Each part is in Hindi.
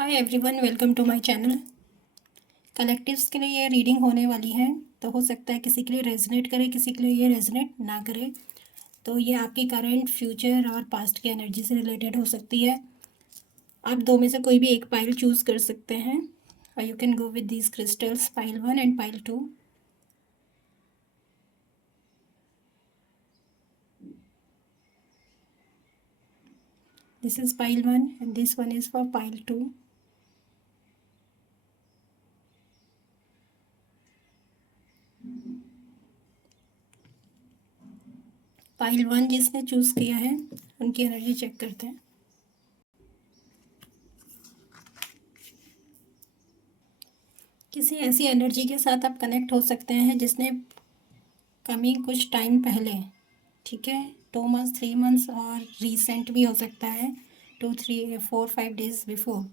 Hi everyone, welcome to my channel. Collectives के लिए ये रीडिंग होने वाली है, तो हो सकता है किसी के लिए रेजोनेट करे, किसी के लिए ये रेजोनेट ना करे। तो ये आपकी करंट, फ्यूचर और पास्ट की एनर्जी से रिलेटेड हो सकती है। आप दो में से कोई भी एक पाइल चूज़ कर सकते हैं और you can go with these crystals, pile 1 and pile 2। This is pile 1 and this one is for pile 2। Pile 1 जिसने चूज़ किया है उनकी एनर्जी चेक करते हैं। किसी ऐसी एनर्जी के साथ आप कनेक्ट हो सकते हैं जिसने कमिंग कुछ टाइम पहले, ठीक है, 2 मंथ्स, 3 मंथ्स और रिसेंट भी हो सकता है, 2, 3, 4, 5 डेज बिफोर,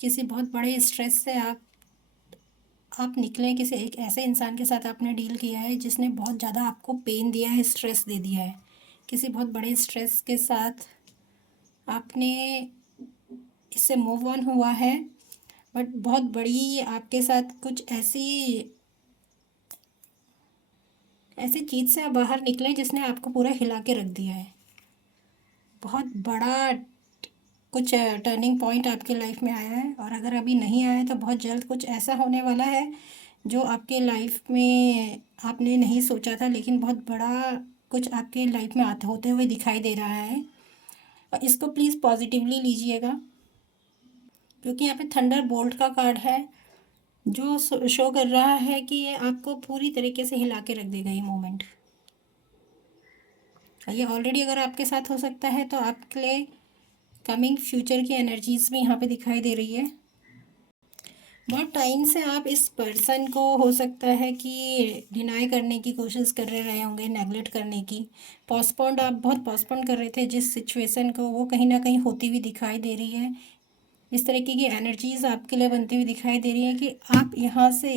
किसी बहुत बड़े स्ट्रेस से आप निकले। किसी एक ऐसे इंसान के साथ आपने डील किया है जिसने बहुत ज़्यादा आपको पेन दिया है, स्ट्रेस दे दिया है। किसी बहुत बड़े स्ट्रेस के साथ आपने इससे मूव ऑन हुआ है, बट बहुत बड़ी आपके साथ कुछ ऐसी ऐसी चीज़ से आप बाहर निकले जिसने आपको पूरा हिला के रख दिया है। बहुत बड़ा कुछ टर्निंग पॉइंट आपके लाइफ में आया है, और अगर अभी नहीं आया है तो बहुत जल्द कुछ ऐसा होने वाला है जो आपके लाइफ में आपने नहीं सोचा था, लेकिन बहुत बड़ा कुछ आपके लाइफ में आते होते हुए दिखाई दे रहा है। और इसको प्लीज़ पॉजिटिवली लीजिएगा, क्योंकि यहाँ पे थंडर बोल्ट का कार्ड है जो शो कर रहा है कि ये आपको पूरी तरीके से हिला के रख देगा ये मोमेंट। ये ऑलरेडी अगर आपके साथ हो सकता है तो आपके लिए कमिंग फ्यूचर की एनर्जीज भी यहाँ पे दिखाई दे रही है। बहुत टाइम से आप इस पर्सन को हो सकता है कि डिनाई करने की कोशिश कर रहे होंगे, नेगलेक्ट करने की, पोस्टपोन्ड, आप बहुत पोस्टपोन कर रहे थे जिस सिचुएशन को, वो कहीं ना कहीं होती हुई दिखाई दे रही है। इस तरीके की एनर्जीज आपके लिए बनती हुई दिखाई दे रही है कि आप यहाँ से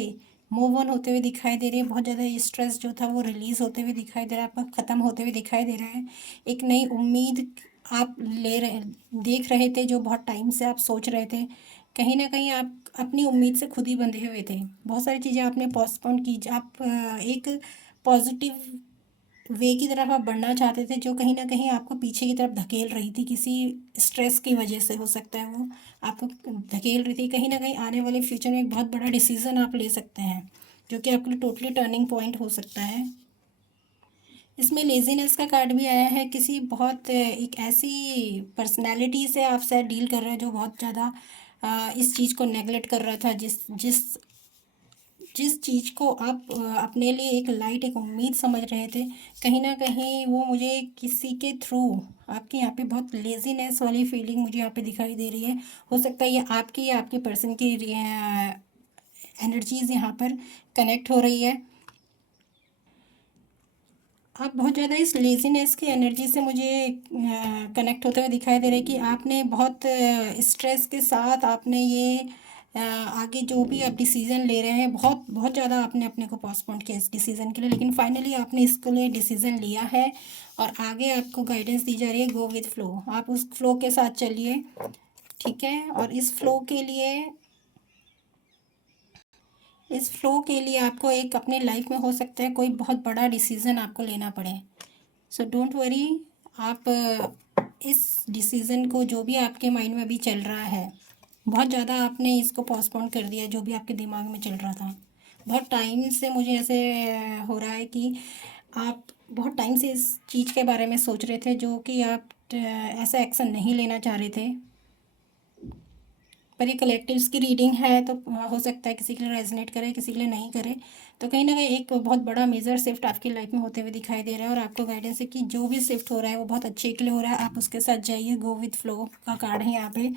मूव ऑन होते हुए दिखाई दे रही है। बहुत ज़्यादा स्ट्रेस जो था वो रिलीज़ होते हुए दिखाई दे रहा है, आपका ख़त्म होते हुए दिखाई दे रहा है। एक नई उम्मीद आप ले रहे देख रहे थे, जो बहुत टाइम से आप सोच रहे थे। कहीं ना कहीं आप अपनी उम्मीद से खुद ही बंधे हुए थे। बहुत सारी चीज़ें आपने पोस्टपोन की। आप एक पॉजिटिव वे की तरफ आप बढ़ना चाहते थे, जो कहीं ना कहीं आपको पीछे की तरफ धकेल रही थी, किसी स्ट्रेस की वजह से हो सकता है वो आपको धकेल रही थी। कहीं ना कहीं आने वाले फ्यूचर में एक बहुत बड़ा डिसीज़न आप ले सकते हैं जो कि आपके लिए टोटली टर्निंग पॉइंट हो सकता है। इसमें लेजीनेस का कार्ड भी आया है। किसी बहुत एक ऐसी पर्सनैलिटी से आप शायद डील कर रहे हैं जो बहुत ज़्यादा इस चीज़ को नेगलेक्ट कर रहा था, जिस जिस जिस चीज़ को आप अपने लिए एक लाइट, एक उम्मीद समझ रहे थे, कहीं ना कहीं वो मुझे किसी के थ्रू आपके यहाँ पे बहुत लेजीनेस वाली फीलिंग मुझे यहाँ पे दिखाई दे रही है। हो सकता है ये आपकी या आपके पर्सन की एनर्जीज यहाँ पर कनेक्ट हो रही है। आप बहुत ज़्यादा इस लेजीनेस की एनर्जी से मुझे कनेक्ट होते हुए दिखाई दे रहे हैं कि आपने बहुत स्ट्रेस के साथ आपने ये आगे जो भी आप डिसीज़न ले रहे हैं, बहुत बहुत ज़्यादा आपने अपने को पोस्टपोन किया इस डिसीज़न के लिए, लेकिन फाइनली आपने इसके लिए डिसीज़न लिया है और आगे आपको गाइडेंस दी जा रही है, गो विद फ्लो। आप उस फ्लो के साथ चलिए, ठीक है। और इस फ्लो के लिए आपको एक अपने लाइफ में हो सकता है कोई बहुत बड़ा डिसीज़न आपको लेना पड़े। So don't worry. आप इस डिसीज़न को, जो भी आपके माइंड में अभी चल रहा है, बहुत ज़्यादा आपने इसको पोस्टपोन कर दिया, जो भी आपके दिमाग में चल रहा था। बहुत टाइम से मुझे ऐसे हो रहा है कि आप बहुत टाइम से इस चीज़ के बारे में सोच रहे थे, जो कि आप ऐसा एक्शन नहीं लेना चाह रहे थे। पर ये कलेक्टिव्स की रीडिंग है तो हो सकता है किसी के लिए रेजनेट करे, किसी के लिए नहीं करे। तो कहीं ना कहीं एक बहुत बड़ा मेजर शिफ्ट आपकी लाइफ में होते हुए दिखाई दे रहा है, और आपको गाइडेंस है कि जो भी शिफ्ट हो रहा है वो बहुत अच्छे के लिए हो रहा है। आप उसके साथ जाइए, गो विद फ्लो का कार्ड है यहाँ पे,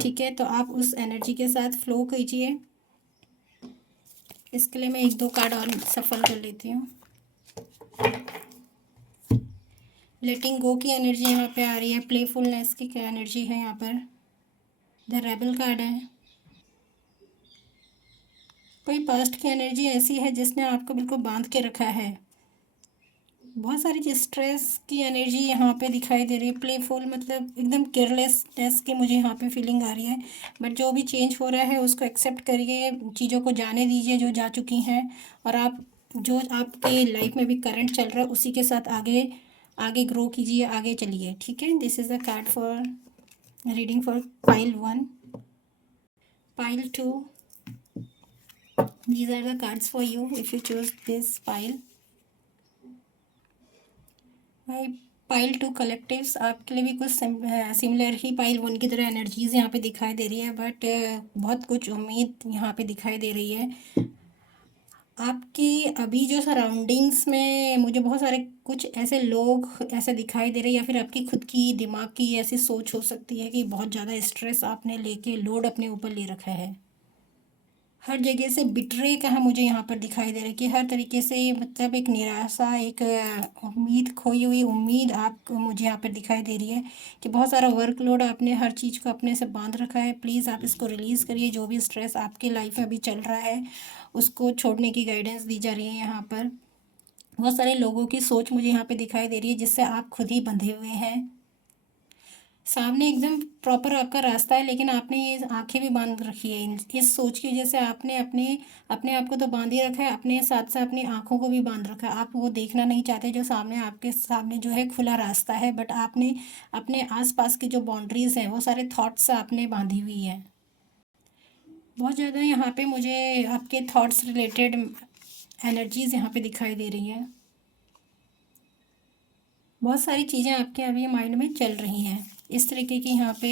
ठीक है। तो आप उस एनर्जी के साथ फ्लो कीजिए। इसके लिए मैं एक दो कार्ड और सफल कर लेती हूँ। लेटिंग गो की एनर्जी यहाँ पे आ रही है, प्लेफुलनेस की क्या एनर्जी है यहाँ पर, द रेबल कार्ड है। कोई पास्ट की एनर्जी ऐसी है जिसने आपको बिल्कुल बांध के रखा है, बहुत सारी स्ट्रेस की एनर्जी यहाँ पे दिखाई दे रही है, प्लेफुल मतलब एकदम केयरलेसनेस की मुझे यहाँ पे फीलिंग आ रही है। बट जो भी चेंज हो रहा है उसको एक्सेप्ट करिए, चीज़ों को जाने दीजिए जो जा चुकी हैं, और आप जो आपके लाइफ में भी करंट चल रहा है उसी के साथ आगे आगे ग्रो कीजिए, आगे चलिए। ठीक है, this is a card for reading for pile 1, pile 2। These are the cards for you if you choose this pile. भाई पाइल 2 कलेक्टिव्स आपके लिए भी कुछ सिमिलर ही पाइल 1 की तरह एनर्जीज यहाँ पे दिखाई दे रही है, बट बहुत कुछ उम्मीद यहाँ पे दिखाई दे रही है। आपकी अभी जो सराउंडिंग्स में मुझे बहुत सारे कुछ ऐसे लोग ऐसे दिखाई दे रहे हैं, या फिर आपकी खुद की दिमाग की ऐसी सोच हो सकती है कि बहुत ज़्यादा स्ट्रेस आपने लेके लोड अपने ऊपर ले रखा है। हर जगह से बिटरे का मुझे यहाँ पर दिखाई दे रहा है कि हर तरीके से मतलब एक निराशा, एक उम्मीद, खोई हुई उम्मीद आपको मुझे यहाँ पर दिखाई दे रही है कि बहुत सारा वर्कलोड आपने हर चीज़ को अपने से बांध रखा है। प्लीज़ आप इसको रिलीज़ करिए। जो भी स्ट्रेस आपके लाइफ में अभी चल रहा है उसको छोड़ने की गाइडेंस दी जा रही है यहाँ पर। बहुत सारे लोगों की सोच मुझे यहाँ पर दिखाई दे रही है जिससे आप खुद ही बंधे हुए हैं। सामने एकदम प्रॉपर आपका रास्ता है, लेकिन आपने ये आंखें भी बांध रखी है। इस सोच की वजह से आपने अपने अपने आप को तो बांध ही रखा है, अपने साथ साथ अपनी आंखों को भी बांध रखा है। आप वो देखना नहीं चाहते जो सामने आपके सामने जो है खुला रास्ता है, बट आपने अपने आसपास की जो बाउंड्रीज हैं वो सारे थॉट्स आपने बांधी हुई है। बहुत ज़्यादा यहाँ पे मुझे आपके थॉट्स रिलेटेड एनर्जीज यहाँ पे दिखाई दे रही है। बहुत सारी चीज़ें आपके अभी माइंड में चल रही हैं, इस तरीके की यहाँ पे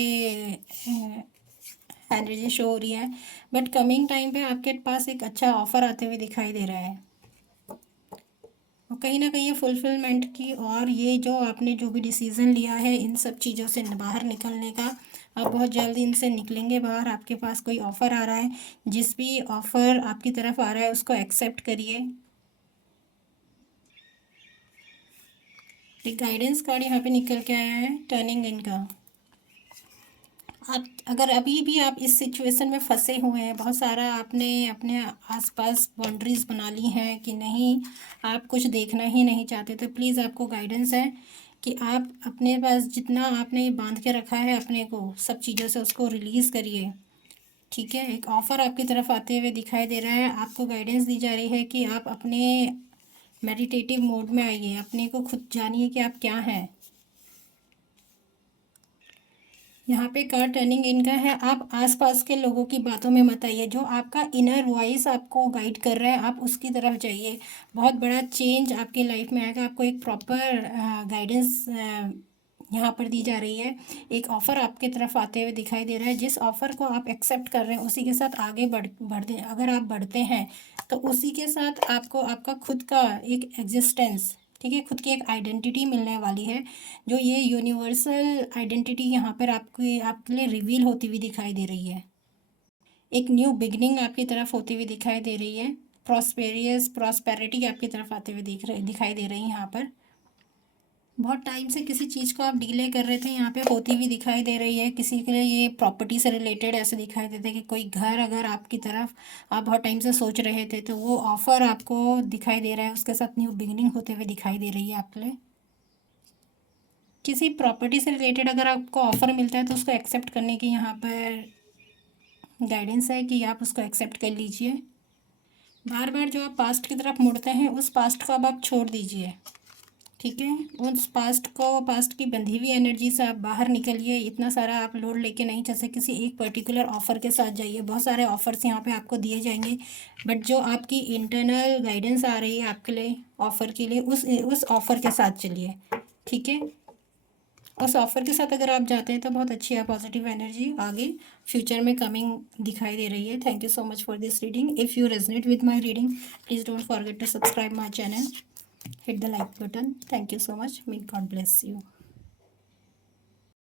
एनर्जी शो हो रही है। बट कमिंग टाइम पे आपके पास एक अच्छा ऑफ़र आते हुए दिखाई दे रहा है, और कहीं ना कहीं ये फुलफिलमेंट की, और ये जो आपने जो भी डिसीज़न लिया है इन सब चीज़ों से बाहर निकलने का, आप बहुत जल्दी इनसे निकलेंगे बाहर। आपके पास कोई ऑफ़र आ रहा है, जिस भी ऑफ़र आपकी तरफ आ रहा है उसको एक्सेप्ट करिए। एक गाइडेंस कार्ड यहाँ पे निकल के आया है, टर्निंग इनका। आप अगर अभी भी आप इस सिचुएशन में फंसे हुए हैं, बहुत सारा आपने अपने आसपास बाउंड्रीज़ बना ली हैं कि नहीं आप कुछ देखना ही नहीं चाहते, तो प्लीज़ आपको गाइडेंस है कि आप अपने पास जितना आपने बांध के रखा है अपने को सब चीज़ों से, उसको रिलीज़ करिए। ठीक है, एक ऑफ़र आपकी तरफ आते हुए दिखाई दे रहा है। आपको गाइडेंस दी जा रही है कि आप अपने मेडिटेटिव मोड में आइए, अपने को खुद जानिए कि आप क्या हैं। यहाँ पे कार्ड टर्निंग इनका है। आप आसपास के लोगों की बातों में मत आइए, जो आपका इनर वॉइस आपको गाइड कर रहा है आप उसकी तरफ जाइए। बहुत बड़ा चेंज आपके लाइफ में आएगा। आपको एक प्रॉपर गाइडेंस यहाँ पर दी जा रही है। एक ऑफ़र आपके तरफ आते हुए दिखाई दे रहा है, जिस ऑफ़र को आप एक्सेप्ट कर रहे हैं उसी के साथ आगे बढ़ते, अगर आप बढ़ते हैं तो उसी के साथ आपको आपका खुद का एक एग्जिस्टेंस, ठीक है, खुद की एक आइडेंटिटी मिलने वाली है, जो ये यूनिवर्सल आइडेंटिटी यहाँ पर आपके लिए रिवील होती हुई दिखाई दे रही है। एक न्यू बिगनिंग आपकी तरफ होती हुई दिखाई दे रही है। प्रॉस्पेरिटी आपकी तरफ आते हुए दिखाई दे रही है यहाँ पर। बहुत टाइम से किसी चीज़ को आप डीले कर रहे थे, यहाँ पे होती हुई दिखाई दे रही है। किसी के लिए ये प्रॉपर्टी से रिलेटेड ऐसे दिखाई देते हैं कि कोई घर अगर आपकी तरफ आप बहुत टाइम से सोच रहे थे, तो वो ऑफ़र आपको दिखाई दे रहा है, उसके साथ न्यू बिगनिंग होते हुए दिखाई दे रही है आपके लिए। किसी प्रॉपर्टी से रिलेटेड अगर आपको ऑफ़र मिलता है तो उसको एक्सेप्ट करने की यहाँ पर गाइडेंस है कि आप उसको एक्सेप्ट कर लीजिए। बार बार जो आप पास्ट की तरफ मुड़ते हैं उस पास्ट को अब आप छोड़ दीजिए। ठीक है, उस पास्ट की बंधी हुई एनर्जी से आप बाहर निकलिए। इतना सारा आप लोड लेके नहीं चल सकते। किसी एक पर्टिकुलर ऑफ़र के साथ जाइए। बहुत सारे ऑफ़र्स यहाँ पे आपको दिए जाएंगे, बट जो आपकी इंटरनल गाइडेंस आ रही है आपके लिए ऑफ़र के लिए, उस ऑफ़र के साथ चलिए। ठीक है, उस ऑफ़र के साथ अगर आप जाते हैं तो बहुत अच्छी है पॉजिटिव एनर्जी आगे फ्यूचर में कमिंग दिखाई दे रही है। Thank you so much for this reading. If you resonate with my reading, please don't forget to subscribe my channel, hit the like button. Thank you so much. May God bless you.